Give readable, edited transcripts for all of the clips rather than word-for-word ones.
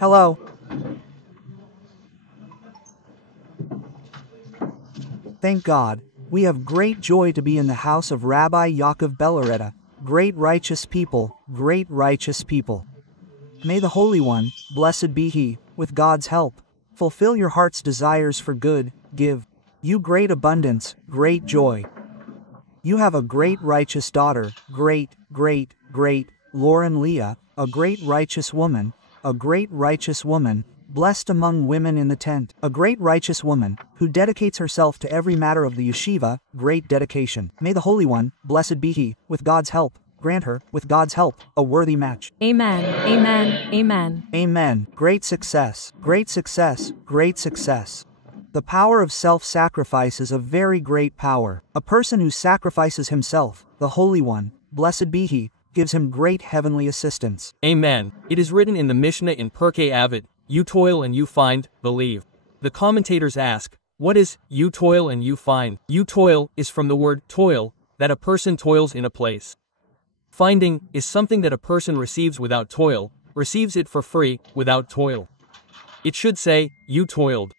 Hello. Thank God, we have great joy to be in the house of Rabbi Yaakov Belaretta. Great righteous people, great righteous people. May the Holy One, blessed be He, with God's help, fulfill your heart's desires for good, give you great abundance, great joy. You have a great righteous daughter, great, Lauren Leah, a great righteous woman, blessed among women in the tent, a great righteous woman, who dedicates herself to every matter of the yeshiva, great dedication. May the Holy One, blessed be He, with God's help, grant her, with God's help, a worthy match. Amen, amen, amen. Amen. Great success, great success, great success. The power of self-sacrifice is a very great power. A person who sacrifices himself, the Holy One, blessed be He, gives him great heavenly assistance. Amen. It is written in the Mishnah in Pirkei Avot, you toil and you find, believe. The commentators ask, what is you toil and you find? You toil is from the word toil, that a person toils in a place. Finding is something that a person receives without toil, receives it for free, without toil. It should say, you toiled.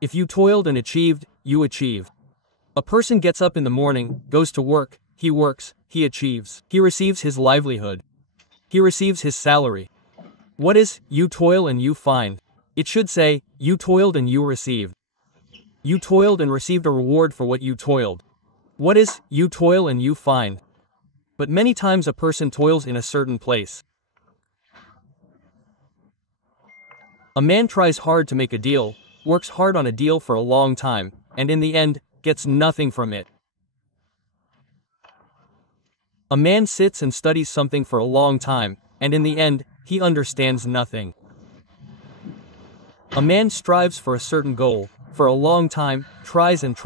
If you toiled and achieved, you achieved. A person gets up in the morning, goes to work, he works, he achieves. He receives his livelihood. He receives his salary. What is you toil and you find? It should say, you toiled and you received. You toiled and received a reward for what you toiled. What is you toil and you find? But many times a person toils in a certain place. A man tries hard to make a deal, works hard on a deal for a long time, and in the end, gets nothing from it. A man sits and studies something for a long time, and in the end, he understands nothing. A man strives for a certain goal, for a long time, tries, and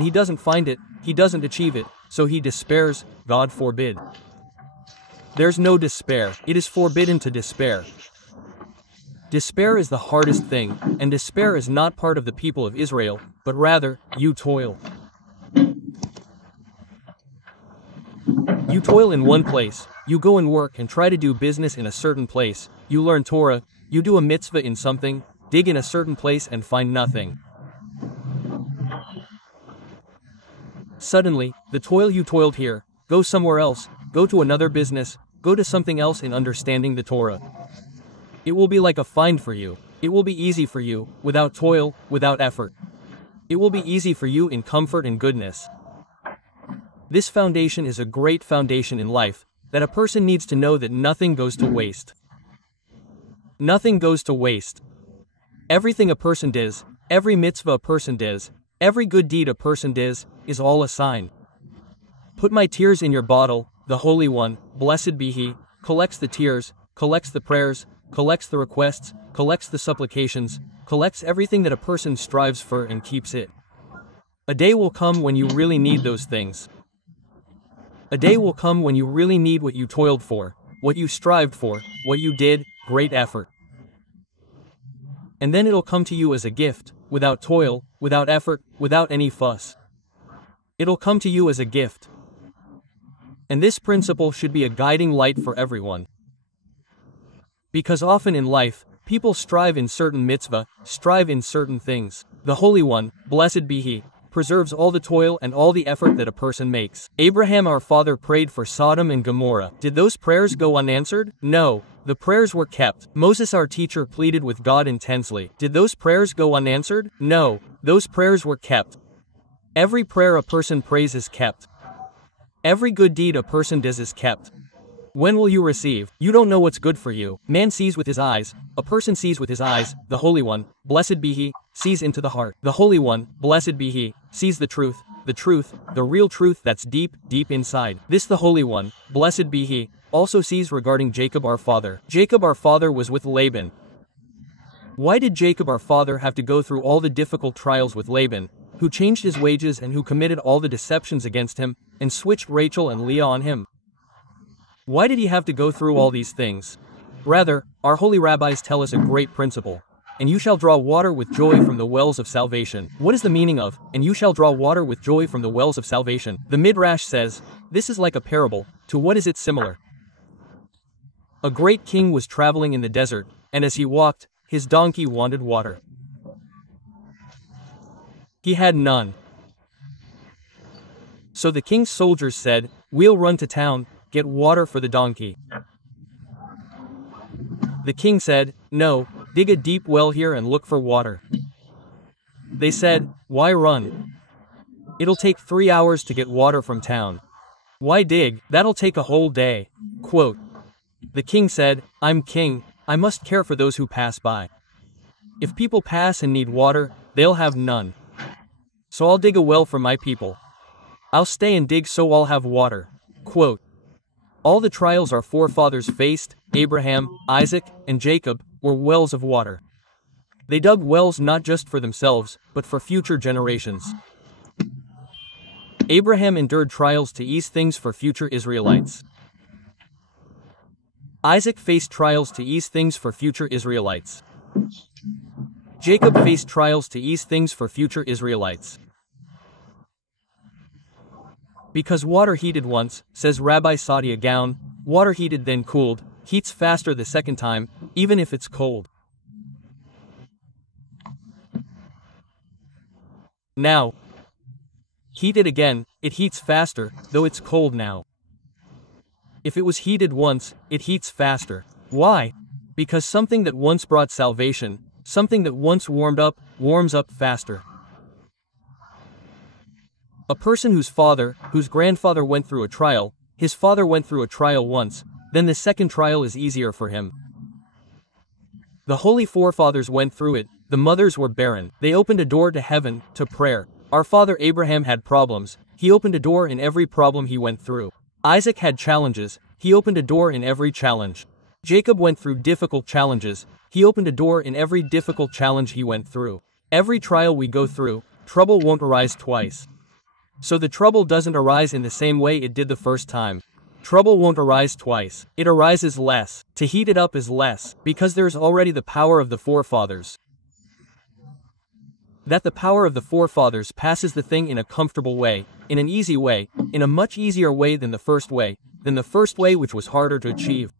he doesn't find it, he doesn't achieve it, so he despairs, God forbid. There's no despair, it is forbidden to despair. Despair is the hardest thing, and despair is not part of the people of Israel, but rather, you toil. You toil in one place, you go and work and try to do business in a certain place, you learn Torah, you do a mitzvah in something, dig in a certain place and find nothing. Suddenly, the toil you toiled here, go somewhere else, go to another business, go to something else in understanding the Torah. It will be like a find for you. It will be easy for you, without toil, without effort. It will be easy for you in comfort and goodness. This foundation is a great foundation in life, that a person needs to know that nothing goes to waste. Nothing goes to waste. Everything a person does, every mitzvah a person does, every good deed a person does, is all a sign. Put my tears in your bottle, the Holy One, blessed be He, collects the tears, collects the prayers, collects the requests, collects the supplications, collects everything that a person strives for and keeps it. A day will come when you really need those things. A day will come when you really need what you toiled for, what you strived for, what you did, great effort. And then it'll come to you as a gift, without toil, without effort, without any fuss. It'll come to you as a gift. And this principle should be a guiding light for everyone. Because often in life, people strive in certain mitzvah, strive in certain things. The Holy One, blessed be He, preserves all the toil and all the effort that a person makes. Abraham our father prayed for Sodom and Gomorrah. Did those prayers go unanswered? No, the prayers were kept. Moses our teacher pleaded with God intensely. Did those prayers go unanswered? No, those prayers were kept. Every prayer a person prays is kept. Every good deed a person does is kept. When will you receive? You don't know what's good for you. Man sees with his eyes, a person sees with his eyes, the Holy One, blessed be He, sees into the heart. The Holy One, blessed be He, sees the truth, the real truth that's deep, deep inside. This the Holy One, blessed be He, also sees regarding Jacob our father. Jacob our father was with Laban. Why did Jacob our father have to go through all the difficult trials with Laban, who changed his wages and who committed all the deceptions against him, and switched Rachel and Leah on him? Why did he have to go through all these things? Rather, our holy rabbis tell us a great principle. And you shall draw water with joy from the wells of salvation. What is the meaning of, and you shall draw water with joy from the wells of salvation? The Midrash says, this is like a parable. To what is it similar? A great king was traveling in the desert, and as he walked, his donkey wanted water. He had none. So the king's soldiers said, "We'll run to town, get water for the donkey." The king said, "No, dig a deep well here and look for water." They said, "Why run? It'll take 3 hours to get water from town. Why dig? That'll take a whole day." Quote, the king said, "I'm king, I must care for those who pass by. If people pass and need water, they'll have none. So I'll dig a well for my people. I'll stay and dig so I'll have water." Quote, all the trials our forefathers faced, Abraham, Isaac, and Jacob, were wells of water. They dug wells not just for themselves, but for future generations. Abraham endured trials to ease things for future Israelites. Isaac faced trials to ease things for future Israelites. Jacob faced trials to ease things for future Israelites. Because water heated once, says Rabbi Sadia Gaon, water heated then cooled, heats faster the second time, even if it's cold. Now, heated again, it heats faster, though it's cold now. If it was heated once, it heats faster. Why? Because something that once brought salvation, something that once warmed up, warms up faster. A person whose father, whose grandfather went through a trial, his father went through a trial once, then the second trial is easier for him. The holy forefathers went through it, the mothers were barren, they opened a door to heaven, to prayer. Our father Abraham had problems, he opened a door in every problem he went through. Isaac had challenges, he opened a door in every challenge. Jacob went through difficult challenges, he opened a door in every difficult challenge he went through. Every trial we go through, trouble won't arise twice. So the trouble doesn't arise in the same way it did the first time. Trouble won't arise twice, it arises less. To heat it up is less, because there's already the power of the forefathers. That the power of the forefathers passes the thing in a comfortable way, in an easy way, in a much easier way than the first way which was harder to achieve.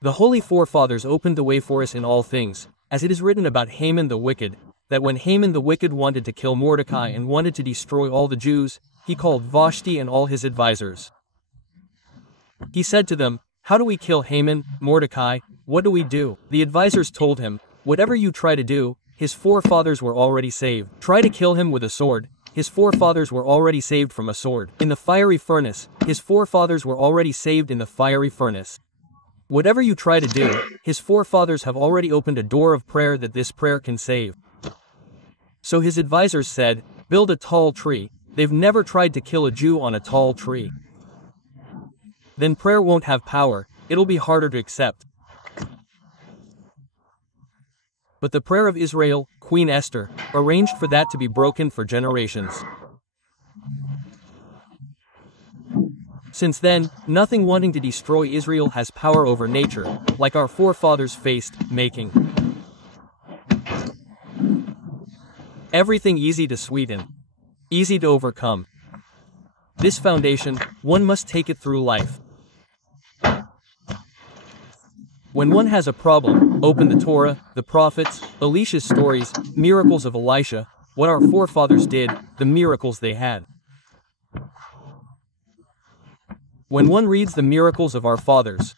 The holy forefathers opened the way for us in all things, as it is written about Haman the wicked, that when Haman the wicked wanted to kill Mordecai and wanted to destroy all the Jews, he called Vashti and all his advisors. He said to them, "How do we kill Haman, Mordecai? What do we do?" The advisors told him, "Whatever you try to do, his forefathers were already saved. Try to kill him with a sword, his forefathers were already saved from a sword. In the fiery furnace, his forefathers were already saved in the fiery furnace. Whatever you try to do, his forefathers have already opened a door of prayer that this prayer can save." So his advisors said, "Build a tall tree." They've never tried to kill a Jew on a tall tree. Then prayer won't have power, it'll be harder to accept. But the prayer of Israel, Queen Esther, arranged for that to be broken for generations. Since then, nothing wanting to destroy Israel has power over nature, like our forefathers faced, making everything easy to sweeten, easy to overcome. This foundation, one must take it through life. When one has a problem, open the Torah, the prophets, Elisha's stories, miracles of Elisha, what our forefathers did, the miracles they had. When one reads the miracles of our fathers,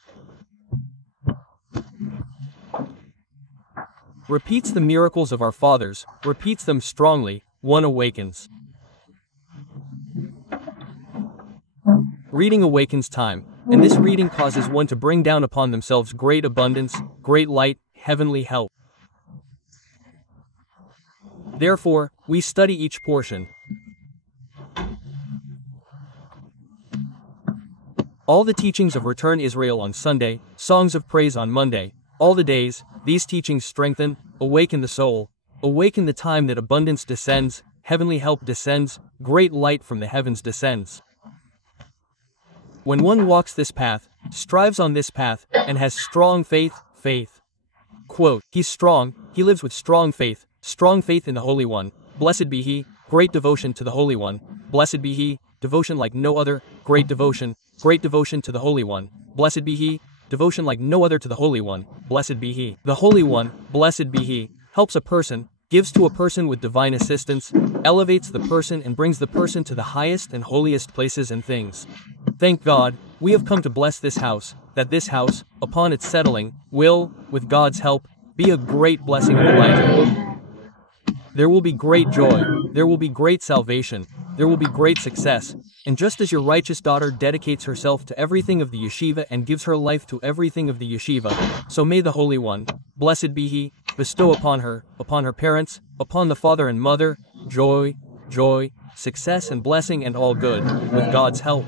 repeats the miracles of our fathers, repeats them strongly, one awakens. Reading awakens time, and this reading causes one to bring down upon themselves great abundance, great light, heavenly help. Therefore, we study each portion. All the teachings of Return Israel on Sunday, songs of praise on Monday, all the days, these teachings strengthen, awaken the soul, awaken the time that abundance descends, heavenly help descends, great light from the heavens descends. When one walks this path, strives on this path, and has strong faith, quote, he's strong, he lives with strong faith in the Holy One, blessed be he, great devotion to the Holy One, blessed be he, devotion like no other, great devotion, great devotion to the Holy One, blessed be He, devotion like no other to the Holy One, blessed be He. The Holy One, blessed be He, helps a person, gives to a person with divine assistance, elevates the person and brings the person to the highest and holiest places and things. Thank God, we have come to bless this house, that this house, upon its settling, will, with God's help, be a great blessing of Elijah. There will be great joy, there will be great salvation, there will be great success, and just as your righteous daughter dedicates herself to everything of the yeshiva and gives her life to everything of the yeshiva, so may the Holy One, blessed be He, bestow upon her parents, upon the father and mother, joy, success and blessing and all good, with God's help.